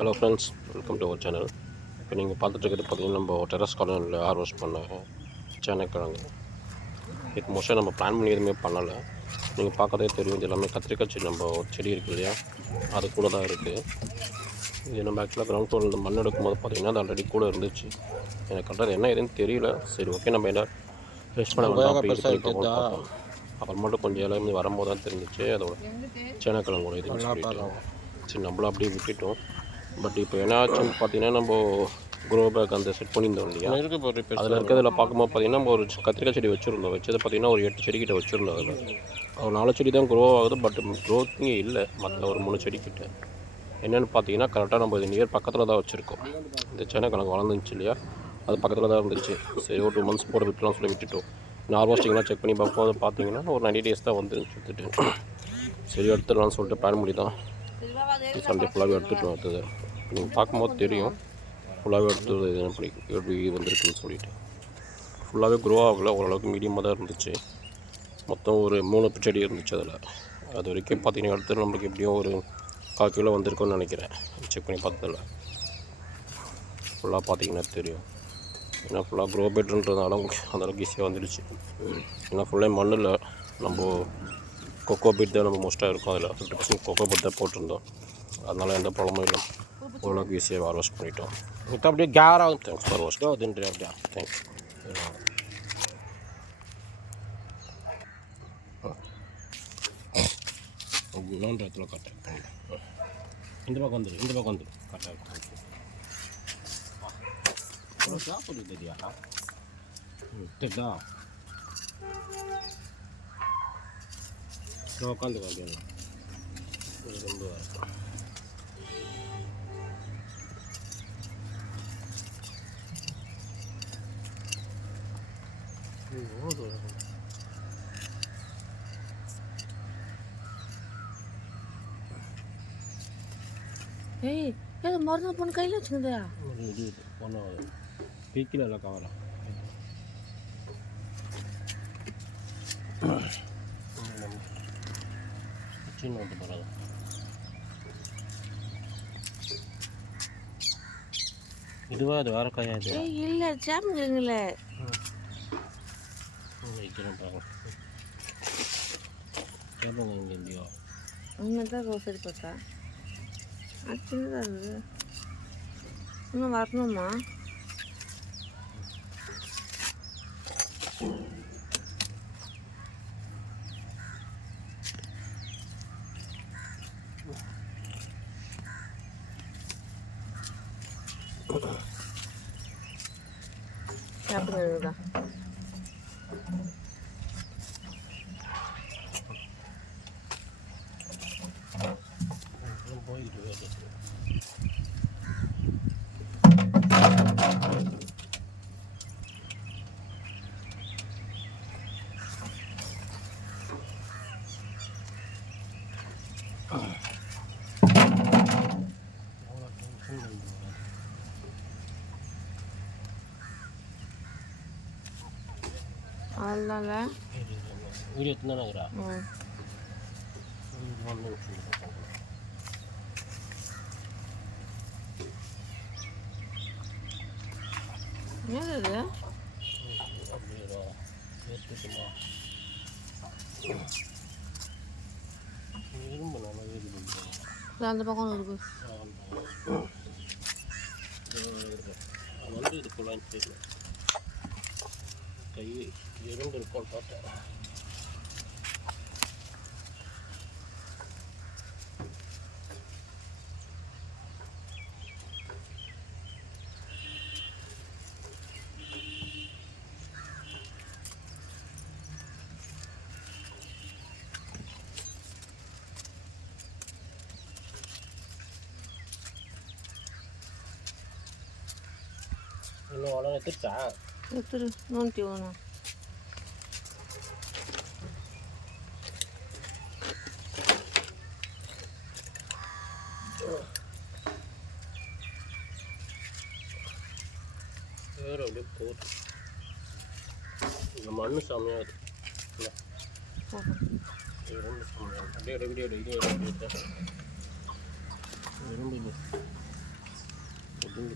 Hello friends welcome to our channel இப்போ நீங்கள் பார்த்துட்டு இருக்கிறது பார்த்தீங்கன்னா நம்ம டெரஸ் கார்டனில் ஹார்வெஸ்ட் பண்ண சேனக்கிழங்கு. இது மோஸ்ட்டாக நம்ம பிளான் பண்ணி எதுவுமே பண்ணலை. நீங்கள் பார்க்கறதே தெரியும். இது எல்லாமே கத்திரிக்காய் செடி நம்ம ஒரு செடி இருக்குது இல்லையா? அது கூட தான் இருக்குது இது நம்ம ஆக்சுவலாக கிரவுண்ட் ஃப்ளோரில் இந்த மண் எடுக்கும்போது பார்த்தீங்கன்னா அது ஆல்ரெடி கூட இருந்துச்சு. எனக்கு கரெக்டாக என்ன ஏதுன்னு தெரியல. சரி ஓகே நம்ம என்ன ரெஸ்ட் பண்ண வேண்டாம். இது. அப்புறமேட்டு கொஞ்சம் எல்லாமே வரும்போது தான் தெரிஞ்சிச்சு. அதோட சேனக்கிழங்கோட சொல்லிட்டு சரி நம்மளும் அப்படியே விட்டுட்டோம். பட் இப்போ என்ன ஆச்சுன்னு பார்த்தீங்கன்னா நம்ம குரோ பேக் அந்த செட் பண்ணியிருந்தோம் இல்லையா? அதில் இருக்கிறதுல பார்க்கும்போது பார்த்தீங்கன்னா நம்ம ஒரு கத்திரிக்காய் செடி வச்சுருந்தோம். வச்சது பார்த்தீங்கன்னா ஒரு எட்டு செடி கிட்ட வச்சுருந்தோம் அதில். ஒரு நாலு செடி தான் க்ரோ ஆகுது பட் க்ரோத்திங்கே இல்லை. மற்ற ஒரு மூணு செடி கிட்ட என்னென்னு பார்த்தீங்கன்னா கரெக்டாக நம்ம இது நியர் பக்கத்தில் தான் வச்சுருக்கோம். இந்த சேனக்கிழங்கு வளர்ந்துச்சு இல்லையா? அது பக்கத்தில் தான் இருந்துச்சு. சரி ஒரு டூ மந்த்ஸ் போட விட்டுலாம் சொல்லி விட்டுட்டோம். நார்மஸ்டிங்லாம் செக் பண்ணி பார்க்கும்போது பார்த்தீங்கன்னா ஒரு நைன்டி டேஸ் தான் வந்து எடுத்துட்டு சரி எடுத்துடலாம்னு சொல்லிட்டு பிளான் பண்ணி தான் சண்டே ஃபுல்லாகவே எடுத்துட்டோம் அடுத்தது. நீங்கள் பார்க்கும்போது தெரியும். ஃபுல்லாகவே எடுத்து இது எப்படி எப்படி வந்திருக்குன்னு சொல்லிட்டு. ஃபுல்லாகவே க்ரோ ஆகலை. ஓரளவுக்கு மீடியமாக தான் இருந்துச்சு. மொத்தம் ஒரு மூணு செடி இருந்துச்சு அதில். அது வரைக்கும் பார்த்தீங்கன்னா அடுத்து நம்மளுக்கு எப்படியும் ஒரு கால் கிலோ வந்திருக்கும்னு நினைக்கிறேன். செக் பண்ணி பார்த்ததில்ல ஃபுல்லாக பார்த்தீங்கன்னா தெரியும். ஏன்னா ஃபுல்லாக க்ரோ பெட்ன்றதுனால அந்தளவுக்கு ஈஸியாக வந்துடுச்சு. ஏன்னா ஃபுல்லாக மண்ணில் நம்ம கொக்கோ பீட் தான் நம்ம மோஸ்ட்டாக இருக்கும். அதில் ஃபிஃப்டி பர்சன்ட் கொக்கோ பீட் தான் போட்டிருந்தோம். அதனால் எந்த ப்ராப்ளமும் இல்லை. ஓரளவுக்கு ஈஸியாக ஹார்வெஸ்ட் பண்ணிட்டோம். இப்போ அப்படியே கேராகும் தேங்க்ஸ் ஃபார் வாஷ் வாஸ்ட் அதுன்ற அப்படியா தேங்க்ஸ் இன்னொன்று இடத்துல கரெக்டாக இந்த பக்கம் வந்துடு இந்த பக்கம் வந்துடு கரெக்டாக இருக்கும் சாப்பிடுது தெரியா தெரியா உட்காந்துக்க அப்படியே. இது ஏய் ஏதோ மருந்து பொண்ணு கையில் இது ஒன்றும் பீக்கில் எல்லாம் கவலை சின்ன வந்து பரவாயில்ல இதுவா அது வேற காயா இது இல்லை சாப்பிடுங்கள வைக்கிறேன் பாருங்க கேட்போங்க இங்கே இல்லையோ உண்மை தான் ரோசரி பார்த்தா அது சின்னதாக இருக்குது இன்னும் வரணுமா? சாப்பிடுறதுதான் போய்கிட்டு வேறு அதனால வீடியோ வந்து என்னது இது? அப்படியே ஏற்றுக்குமா இரும்பு நல்லா இருக்குது இது அந்த பக்கம் இருக்கு வந்து இது குழாய் தெரியல கை எறும்பு இருக்கும்னு பார்த்தேன் இன்னும் வளம் எடுத்துட்டா எடுத்துரு நோண்டி வேணும் வேறு அப்படியே போகுது இந்த மண் செம்மையாக இருக்கு இல்லை எறும்பு செம்மையாக. அப்படியே தூங்குது அப்படி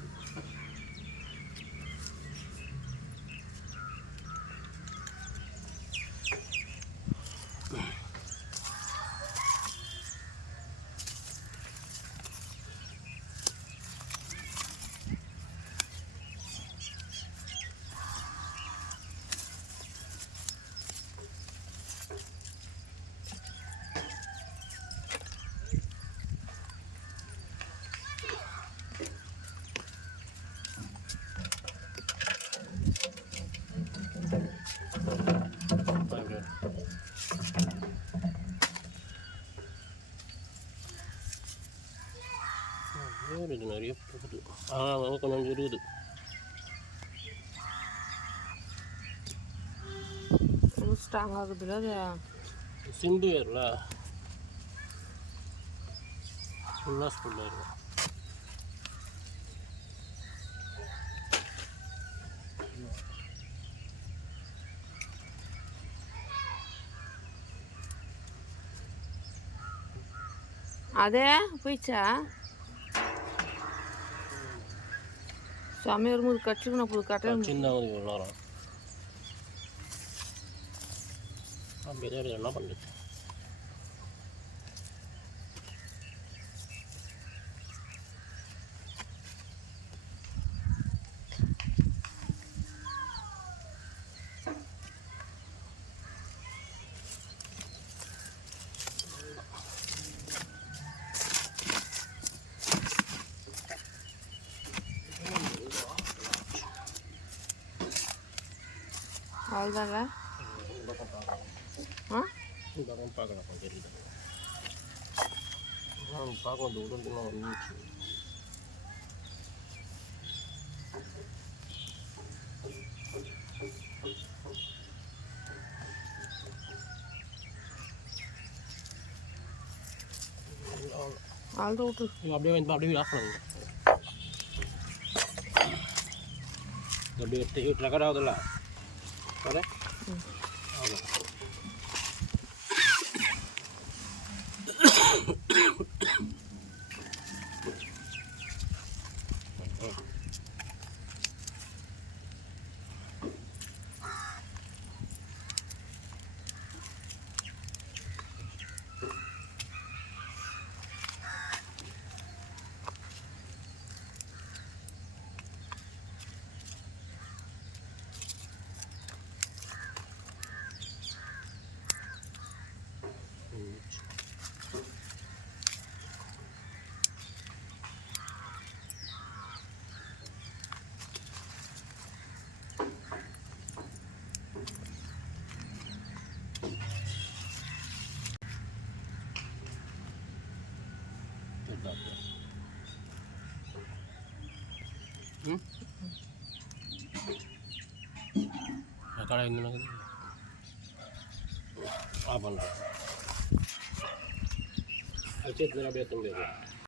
வேறு இது நிறைய போகுது ஆ அங்கே கொஞ்சம் இருக்குது ரொம்ப ஸ்ட்ராங் ஆகுதுல்ல அது? சிந்து ஏறல ஃபுல்லாக ஸ்கூலில் இருக்கும் அதே போயிடுச்சா? செம்மையாக வரும்போது கட்டிக்கணும் புது கட்டணும் சின்னதாக இவ்வளோ நேரம் அப்படியே அது என்ன பண்ணுறது அவ்வளோதான்ல ஆ இந்த பக்கம் பார்க்கலாம் கொஞ்சம் தெரியுது நான் பார்க்க வந்து உடம்புலாம் வந்துச்சு அவ்வளோ விட்டு நீங்க அப்படியே வந்து அப்படியே ஆஃப் பண்ணுங்க அப்படியே ரெக்கார்ட் ஆகுதுல்ல வர ఎక్కడ అయింది నాకు ఆ పని వచ్చేది అభ్యర్థం లేదు